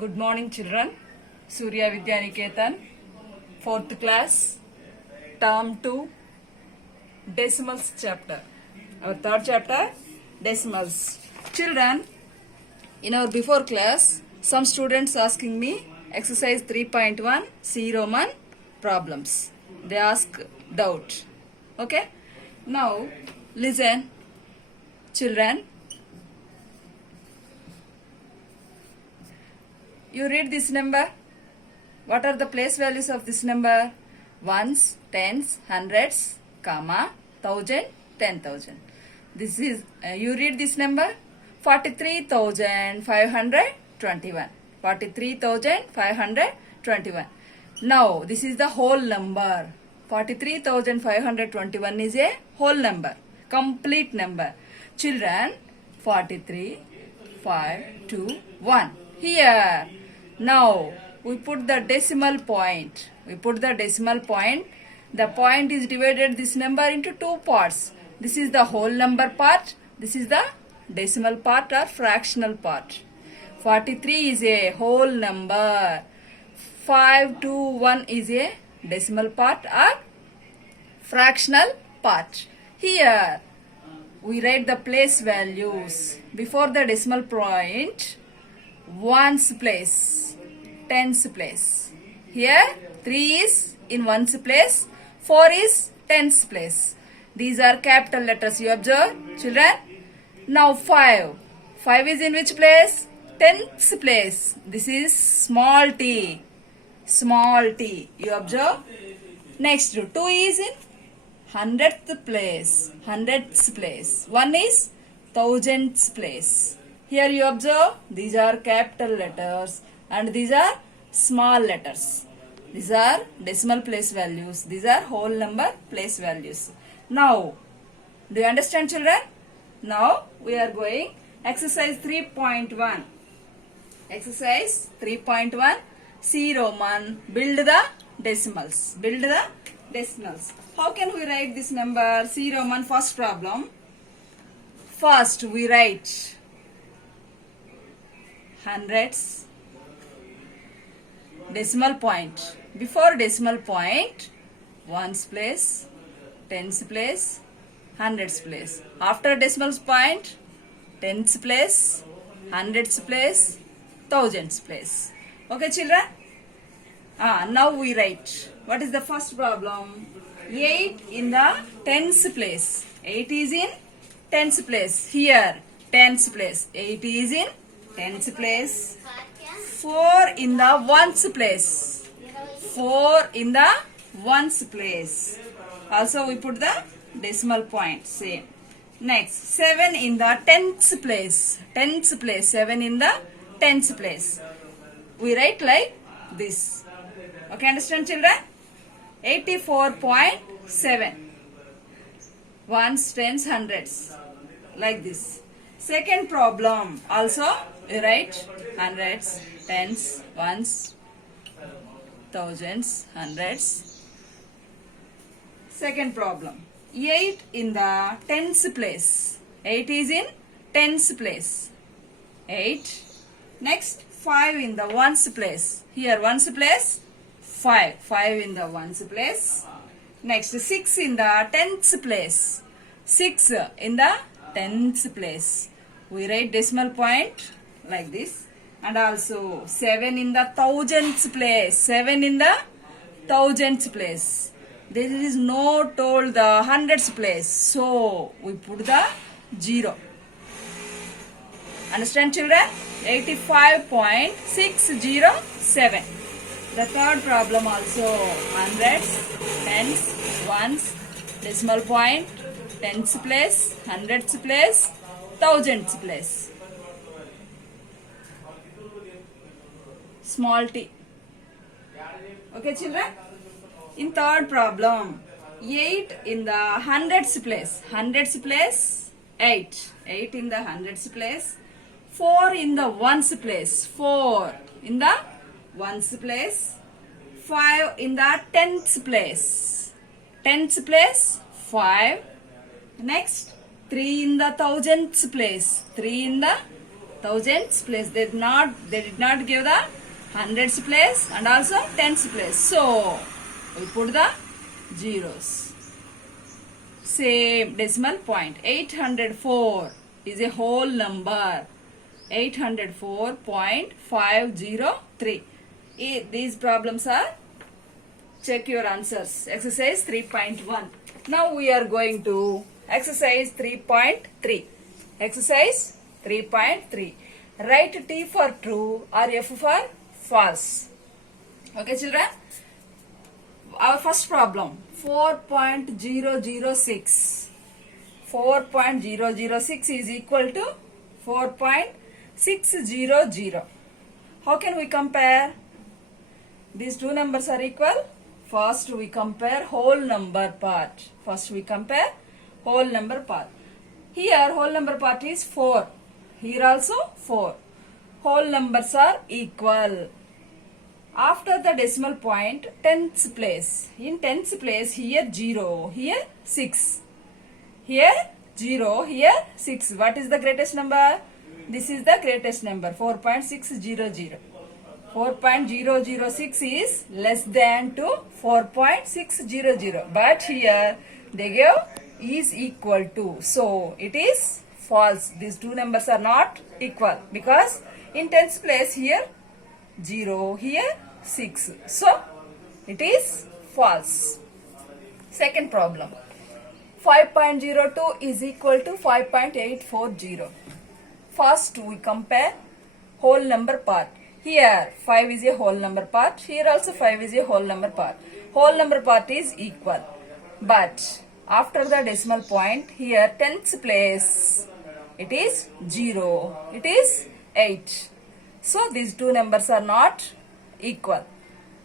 Good morning, children. Surya Vidyaniketan, 4th class, term 2, decimals chapter. Our third chapter, decimals. Children, in our before class, some students asking me exercise 3.1 C Roman problems. They ask doubt. Okay? Now, listen, children. You read this number. What are the place values of this number? Ones, tens, hundreds, comma, thousand, 10,000. This is, you read this number? 43,521. 43,521. Now, this is the whole number. 43,521 is a whole number. Complete number. Children, 43, 5, 2, 1. Here. Now, we put the decimal point. The point is divided this number into two parts. This is the whole number part. This is the decimal part or fractional part. 43 is a whole number. 521 is a decimal part or fractional part. Here, we write the place values. Before the decimal point, ones place, tens place. Here 3 is in ones place, 4 is tens place. These are capital letters, you observe, children. Now 5 is in which place? Tens place. This is small t, you observe. Next 2 is in hundredth place, 1 is thousandth place. Here you observe, these are capital letters and these are small letters. These are decimal place values. These are whole number place values. Now, do you understand, children? Now, we are going exercise 3.1. Exercise 3.1 C Roman. Build the decimals. How can we write this number? C Roman first problem. First, we write hundreds, decimal point. Before decimal point, ones place, tens place, hundreds place. After decimal point, tens place, hundreds place, thousands place. Okay, children? Now we write. What is the first problem? 8 in the tens place. 8 is in tens place. Here, tens place. 8 is in tens place. 4 in the ones place. 4 in the ones place. Also we put the decimal point. Same. Next 7 in the tens place. 7 in the tens place. We write like this. Okay, understand, children? 84.7. Ones, tens, hundreds. Like this. Second problem. Also we write hundreds, tens, ones, thousands, hundreds. Second problem. 8 in the tens place. 8 is in tens place. 8. Next 5 in the ones place. Here ones place. 5 in the ones place. Next 6 in the tens place. 6 in the tens place. We write decimal point like this. And also 7 in the thousandths place. 7 in the thousandths place. There is no told the hundreds place. So we put the 0. Understand, children? 85.607. The third problem also hundreds, tens, ones, decimal point, tens place, hundreds place, thousandths place. Small t. Okay, children? In third problem, 8 in the hundreds place. 8. 8 in the hundreds place. 4 in the ones place. 4 in the ones place. 5 in the tens place. 5. Next 3 in the thousandths place. 3 in the thousands place. They did not give the hundreds place and also tens place. So we put the zeros. Same decimal point. 804 is a whole number. 804.503. These problems are, check your answers. Exercise 3.1. Now we are going to exercise 3.3. Exercise 3.3. Write T for true or F for false. Okay, children? Our first problem, 4.006. 4.006 is equal to 4.600. How can we compare? These two numbers are equal. First we compare whole number part. Here whole number part is 4. Here also 4. Whole numbers are equal. After the decimal point, tens place. In tens place, here 0, here 6. Here 0, here 6. What is the greatest number? This is the greatest number, 4.600. 4.006 is less than to 4.600. But here they give is equal to. So it is false. These two numbers are not equal because in tens place here 0, here 6. So it is false. Second problem. 5.02 is equal to 5.840. First we compare whole number part. Here 5 is a whole number part. Here also 5 is a whole number part. Whole number part is equal. But after the decimal point, here tens place, it is 0. It is 8. So these two numbers are not equal.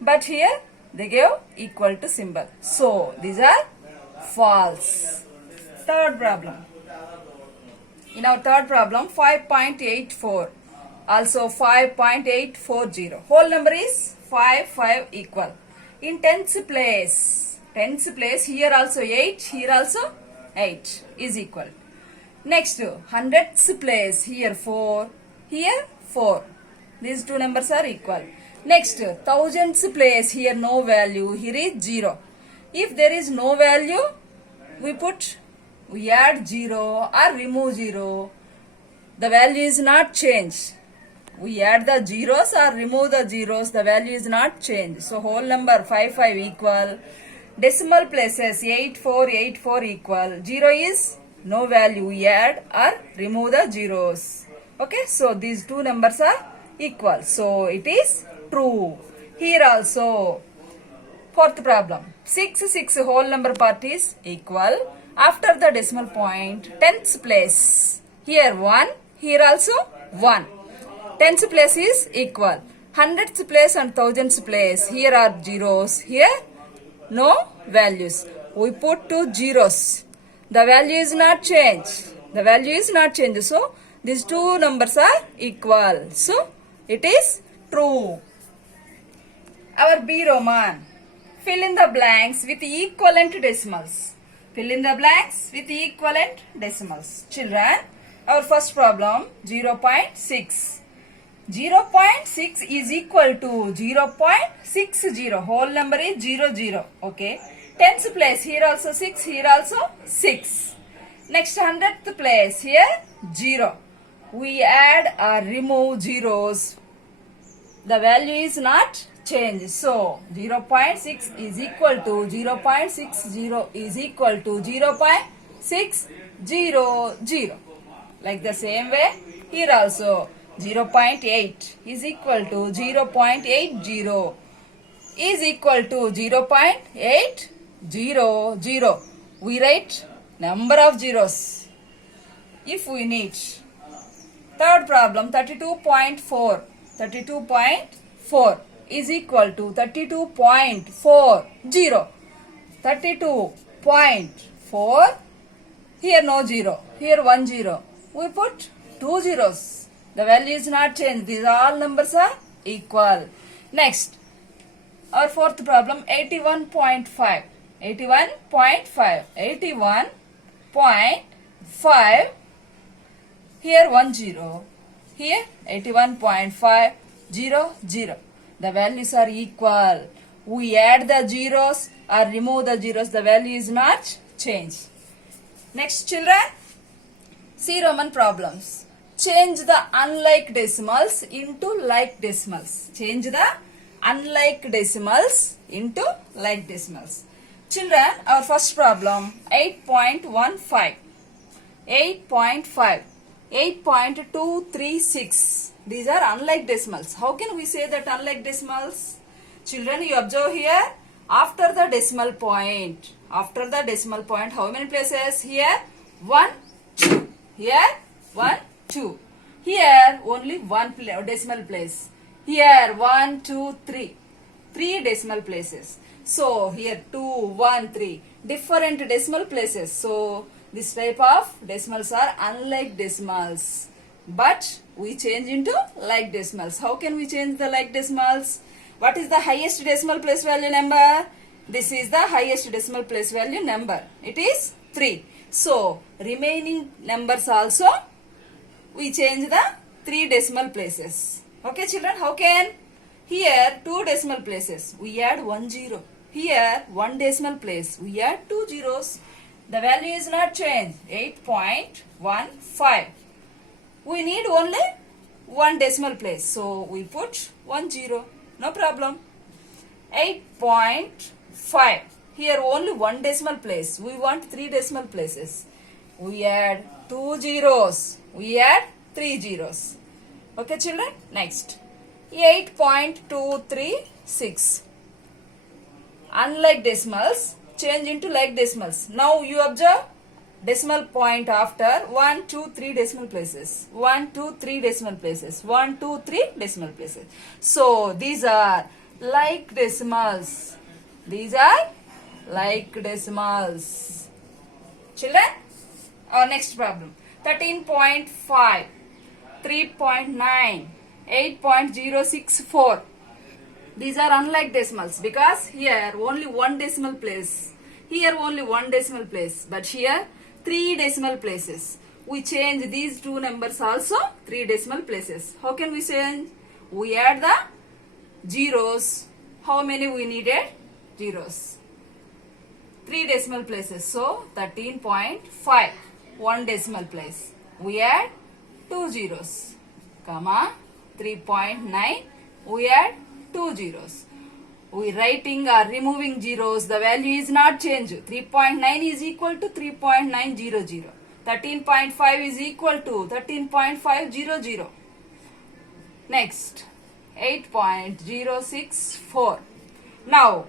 But here they give equal to symbol. So these are false. Third problem. In our third problem, 5.84. Also 5.840. Whole number is 5 equal. In tens place, here also 8, here also 8 is equal. Next, hundredths place, here 4, here 4. These two numbers are equal. Next, thousands place, here no value, here is 0. If there is no value, we add 0 or remove 0. The value is not changed. We add the zeros or remove the zeros, the value is not changed. So whole number 5 equal. Decimal places 8484 equal. 0 is no value. We add or remove the zeros. Okay, so these two numbers are equal. So it is true. Here also, fourth problem. 6 whole number part is equal. After the decimal point, tens place. Here 1, here also 1. Tens place is equal. Hundredths place and thousands place. Here are zeros. Here no values. We put two zeros. The value is not changed. So these two numbers are equal. So it is true. Our B Roman. Fill in the blanks with equivalent decimals. Children, our first problem 0.6. 0.6 is equal to 0.60. Whole number is 0. Okay. Tens place, here also 6, here also 6. Next, hundredth place, here 0. We add or remove zeros. The value is not changed. So 0.6 is equal to 0.60 is equal to 0.600. Like the same way, here also 0.8 is equal to 0.80 is equal to 0.800. We write number of zeros if we need. Third problem, 32.4. 32.4 is equal to 32.40. 32.4. Here no 0. Here 1 0. We put 2 zeros. The value is not changed. These all numbers are equal. Next, our fourth problem, 81.5. 81.5. 81.5. Here 1 0. Here 81.5, 0, 0. The values are equal. We add the zeros or remove the zeros. The value is not changed. Next children, see Roman problems. Change the unlike decimals into like decimals. Change the unlike decimals into like decimals. Children, our first problem 8.15. 8.5. 8.236. These are unlike decimals. How can we say that unlike decimals? Children, you observe here, after the decimal point. After the decimal point, how many places? Here, 1, 2. Here, 1, 2. Here, only one decimal place. Here, 1, 2, 3. 3 decimal places. So, here 2, 1, 3. Different decimal places. So, this type of decimals are unlike decimals. But we change into like decimals. How can we change the like decimals? What is the highest decimal place value number? This is the highest decimal place value number. It is 3. So, remaining numbers also we change the 3 decimal places. Okay children, how can? Here 2 decimal places, we add 1 0. Here 1 decimal place, we add 2 zeros. The value is not changed, 8.15. We need only 1 decimal place, so we put 1 0, no problem. 8.5. Here only 1 decimal place, we want 3 decimal places. We add 2 zeros, we add 3 zeros. Okay children, next 8.236. Unlike decimals, change into like decimals. Now you observe decimal point after 1, 2, 3 decimal places. 1, 2, 3 decimal places. 1, 2, 3 decimal places. So these are like decimals. These are like decimals. Children, our next problem. 13.5, 3.9, 8.064. These are unlike decimals because here only 1 decimal place. Here only 1 decimal place. But here 3 decimal places. We change these 2 numbers also 3 decimal places. How can we change? We add the zeros. How many we needed? Zeros. 3 decimal places. So 13.5. 1 decimal place. We add 2 zeros. Comma 3.9. We add 2 zeros. We writing or removing zeros. The value is not changed. 3.9 is equal to 3.900. 13.5 is equal to 13.500. Next 8.064. Now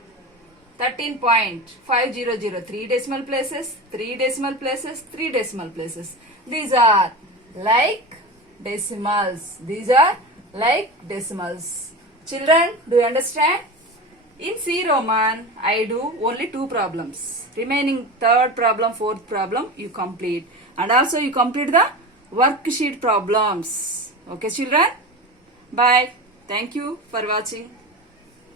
13.500. 3 decimal places, 3 decimal places, 3 decimal places. These are like decimals. These are like decimals. Children, do you understand? In C Roman, I do only 2 problems. Remaining 3rd problem, 4th problem, you complete. And also you complete the worksheet problems. Okay children? Bye. Thank you for watching.